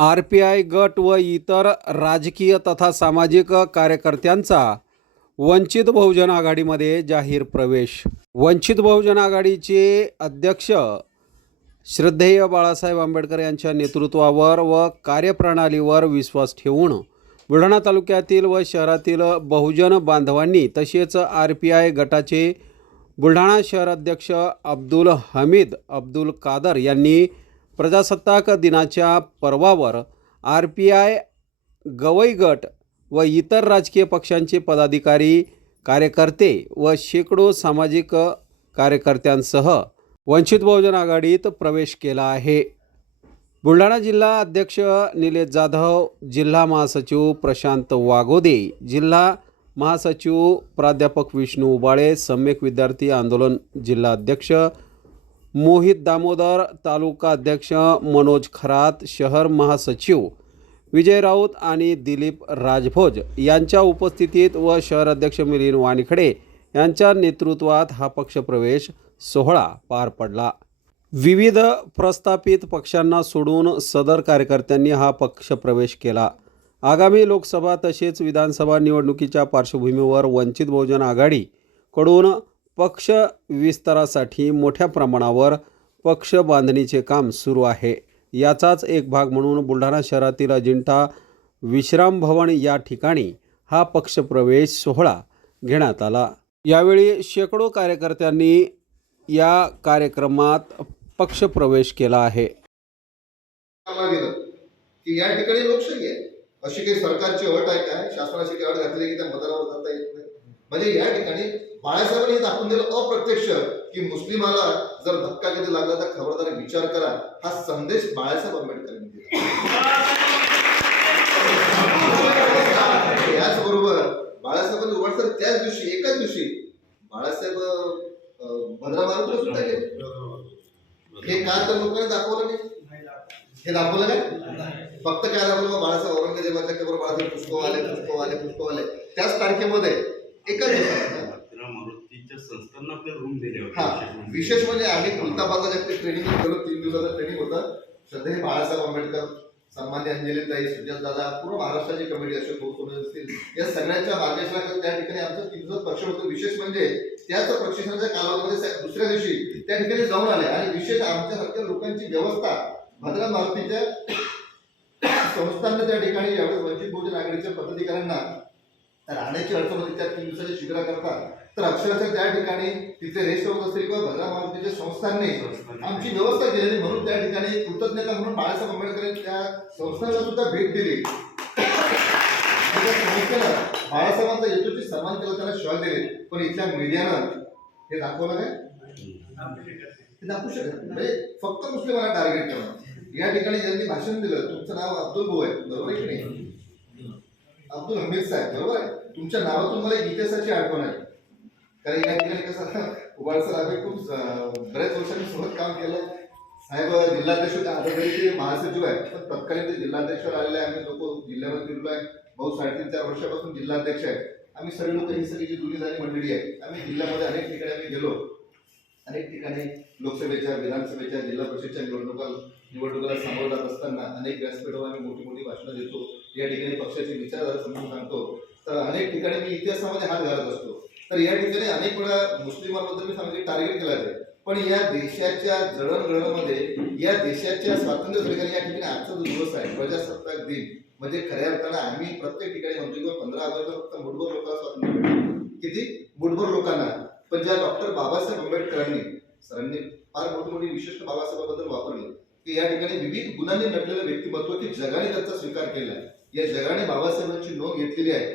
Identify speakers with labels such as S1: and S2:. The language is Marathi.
S1: आर पी आय गट व इतर राजकीय तथा सामाजिक कार्यकर्त्यांचा वंचित बहुजन आघाडीमध्ये जाहीर प्रवेश. वंचित बहुजन आघाडीचे अध्यक्ष श्रद्धेय बाळासाहेब आंबेडकर यांच्या नेतृत्वावर व कार्यप्रणालीवर विश्वास ठेवून बुलढाणा तालुक्यातील व शहरातील बहुजन बांधवांनी तसेच आर पी आय गटाचे बुलढाणा शहराध्यक्ष अब्दुल हमीद अब्दुल कादर यांनी प्रजासत्ताक दिनाच्या पर्वावर आर पी आय गवई गट व इतर राजकीय पक्षांचे पदाधिकारी कार्यकर्ते व शेकडो सामाजिक कार्यकर्त्यांसह वंचित बहुजन आघाडीत प्रवेश केला आहे. बुलढाणा जिल्हा अध्यक्ष निलेश जाधव जिल्हा महासचिव प्रशांत वागोदे जिल्हा महासचिव प्राध्यापक विष्णू उबाळे सम्यक विद्यार्थी आंदोलन जिल्हा अध्यक्ष मोहित दामोदर तालुका अध्यक्ष मनोज खरात शहर महासचिव विजय राऊत आणि दिलीप राजभोज यांच्या उपस्थितीत व शहर अध्यक्ष मिलिंद वानखडे यांच्या नेतृत्वात हा पक्षप्रवेश सोहळा पार पडला. विविध प्रस्थापित पक्षांना सोडून सदर कार्यकर्त्यांनी हा पक्षप्रवेश केला. आगामी लोकसभा तसेच विधानसभा निवडणुकीच्या पार्श्वभूमीवर वंचित बहुजन आघाडीकडून पक्ष विस्तारासाठी मोठ्या प्रमाणावर पक्ष बांधणीचे काम सुरू आहे. याचाच एक भाग म्हणून बुलढाणा शहरातील अजिंठा विश्राम भवन या ठिकाणी हा पक्षप्रवेश सोहळा घेण्यात आला. यावेळी शेकडो कार्यकर्त्यांनी या कार्यक्रमात पक्षप्रवेश केला आहे.
S2: की या ठिकाणी लोकशाही आहे. अशी काही सरकारची अट आहे काय शासनाची काही अट घातली की त्या मतदारावर जाता येत नाही? म्हणजे या ठिकाणी बाळासाहेबांनी हे दाखवून दिलं अप्रत्यक्ष की मुस्लिमाला जर धक्का किती लागला तर खबरदारी विचार करा. हा संदेश बाळासाहेब आंबेडकरांनी दिला. याचबरोबर बाळासाहेबांनी उभाट त्याच दिवशी एकाच दिवशी बाळासाहेब अं, भद्रा मारुतीला सुद्धा गेले. हे का तर लोकांनी दाखवलं नाही? हे दाखवलं काय फक्त काय दाखवलं? बाळासाहेब औरंगजेबाच्या केवळ बाळासाहेब पुष्प आले पुष्प आले पुष्प आले त्याच तारखेमध्ये एकाच दिवसात
S3: संस्थांना आपले रूम दिले होते
S2: विशेष म्हणजे आम्ही खुलताबादला जे ट्रेनिंग केलं तीन दिवसाचं ट्रेनिंग होतं. सध्या हे बाळासाहेब आंबेडकर सन्मान्य अंजली ताई सुजल दादा पूर्ण महाराष्ट्राची कमिटी अशोक भोसले असतील या सगळ्यांच्या मार्गदर्शनाखाली त्या ठिकाणी आमचं तीन दिवस पक्ष होतं. विशेष म्हणजे त्याच प्रशिक्षणाच्या कालावधीमध्ये दुसऱ्या दिवशी त्या ठिकाणी जाऊन आले. आणि विशेष आमच्यासारख्या लोकांची व्यवस्था भद्रा मारुतीच्या संस्थांना त्या ठिकाणी यावेळेस वंचित बहुजन आघाडीच्या पदाधिकाऱ्यांना राहण्याची अडचण होती. त्या तीन दिवसाच्या शिबिराकरता तर अक्षरशः त्या ठिकाणी तिथे रेस्ट होत असतील किंवा भद्रा मारुतीच्या संस्थांनी आमची व्यवस्था केलेली म्हणून त्या ठिकाणी कृतज्ञता म्हणून बाळासाहेब आंबेडकर त्या संस्थेला सुद्धा भेट दिली. संस्थेला बाळासाहेबांचा येतोची सन्मान केला त्यांना शिवाय दिले. पण इथल्या मीडियानं हे दाखवलं काय? हे दाखवू शकत. म्हणजे फक्त मुस्लिमांना टार्गेट करणं या ठिकाणी ज्यांनी भाषण दिलं तुमचं नाव अब्दुल भाऊ आहे. बरोबर आहे की नाही? अब्दुल हमीद साहेब बरोबर आहे. तुमच्या नावातून मला इतिहासाची आठवण आहे. कारण या ठिकाणी कसं उबाळ सर आम्ही खूप बऱ्याच वर्षांनी सोबत काम केलं साहेब जिल्हाध्यक्ष होते आता तरी ते महासचिव आहे पण तत्कालीन ते जिल्हाध्यक्षवर आलेले आहे आम्ही लोक जिल्ह्यामध्ये फिरलो आहे. भाऊ साडेतीन चार वर्षापासून जिल्हाध्यक्ष आहे आम्ही सगळे लोक ही सगळी जी जुनी झाली मंडळी आहे आम्ही जिल्ह्यामध्ये अनेक ठिकाणी आम्ही गेलो. अनेक ठिकाणी लोकसभेच्या विधानसभेच्या जिल्हा परिषदच्या निवडणुका निवडणुकाला सामोरं जात असताना अनेक व्यासपीठावर आम्ही मोठी मोठी भाषणं देतो. या ठिकाणी पक्षाचे विचारधारा समजून सांगतो. तर अनेक ठिकाणी मी इतिहासामध्ये हात घालत असतो. तर या ठिकाणी अनेक वेळा मुस्लिमांबद्दल मी सांगितले टार्गेट केला जाईल. पण या देशाच्या जडणघडणमध्ये या देशाच्या स्वातंत्र्य ठिकाणी या ठिकाणी आजचा जो दिवस आहे प्रजासत्ताक दिन म्हणजे खऱ्या अर्थानं आम्ही प्रत्येक ठिकाणी म्हणतो किंवा पंधरा ऑगस्टला फक्त मुठभर लोकांना स्वातंत्र्य भेटलं. किती? मुठभर लोकांना. पण ज्या डॉक्टर बाबासाहेब आंबेडकरांनी सरांनी फार मोठी मोठी विशिष्ट बाबासाहेबाबद्दल वापरली की या ठिकाणी विविध गुणांनी नटलेलं व्यक्तिमत्व की जगाने त्याचा स्वीकार केला या जगाने बाबासाहेबांची नोंद घेतलेली आहे.